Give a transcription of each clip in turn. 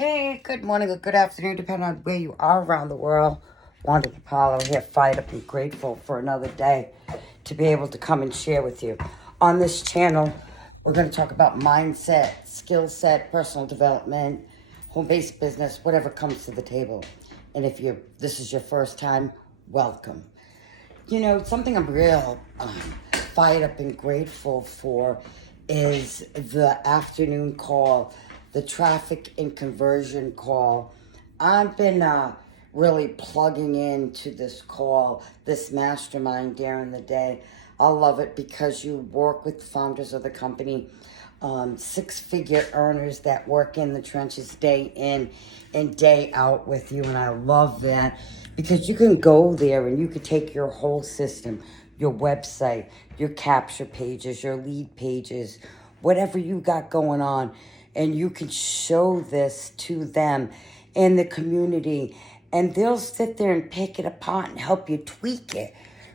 Hey, good morning or good afternoon, depending on where you are around the world. Wanda Apollo here, fired up and grateful for another day to be able to come and share with you. On this channel, we're going to talk about mindset, skill set, personal development, home-based business, whatever comes to the table. And if this is your first time, welcome. You know, something I'm real fired up and grateful for is the afternoon call, the traffic and conversion call. I've been really plugging into this call, this mastermind during the day. I love it because you work with the founders of the company, six-figure earners that work in the trenches day in and day out with you, and I love that because you can go there and you can take your whole system, your website, your capture pages, your lead pages, whatever you got going on, and you can show this to them in the community, and they'll sit there and pick it apart and help you tweak it,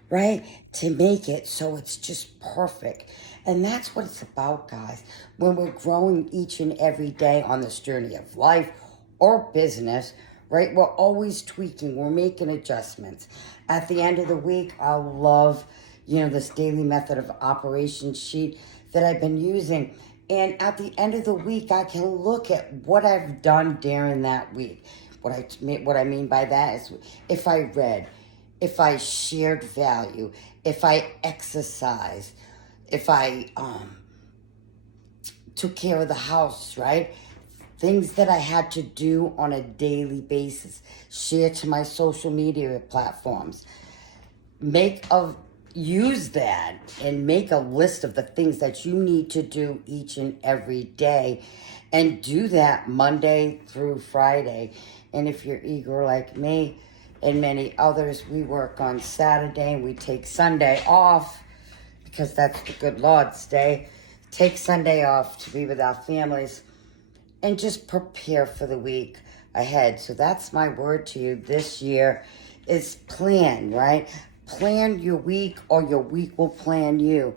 right? To make it so it's just perfect. And that's what it's about, guys. When we're growing each and every day on this journey of life or business, right? We're always tweaking. We're making adjustments. At the end of the week, I love, this daily method of operation sheet that I've been using. And at the end of the week, I can look at what I've done during that week. What I mean by that is if I read, if I shared value, if I exercised, if I took care of the house, right? Things that I had to do on a daily basis, share to my social media platforms. Use that and make a list of the things that you need to do each and every day, and do that Monday through Friday. And if you're eager like me and many others, we work on Saturday and we take Sunday off because that's the good Lord's day. Take Sunday off to be with our families and just prepare for the week ahead. So that's my word to you this year is plan, right? Plan your week or your week will plan you.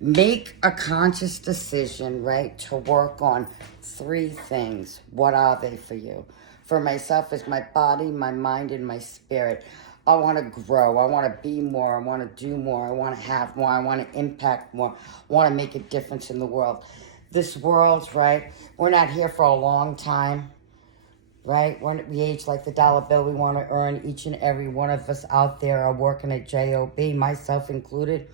Make a conscious decision, right, to work on 3 things. What are they for you? For myself, is my body, my mind, and my spirit. I want to grow. I want to be more. I want to do more. I want to have more. I want to impact more. I want to make a difference in the world. This world, right, we're not here for a long time, right? We age like the dollar bill. We want to earn. Each and every one of us out there are working at JOB, myself included.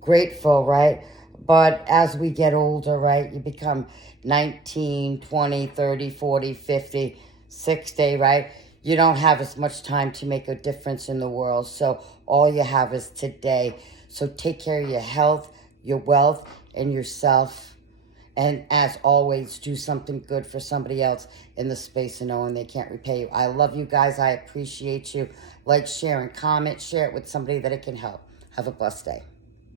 Grateful, right? But as we get older, right, you become 19, 20, 30, 40, 50, 60, right? You don't have as much time to make a difference in the world. So all you have is today. So take care of your health, your wealth, and yourself. And as always, do something good for somebody else in the space of knowing they can't repay you. I love you guys. I appreciate you. Like, share, and comment. Share it with somebody that it can help. Have a blessed day.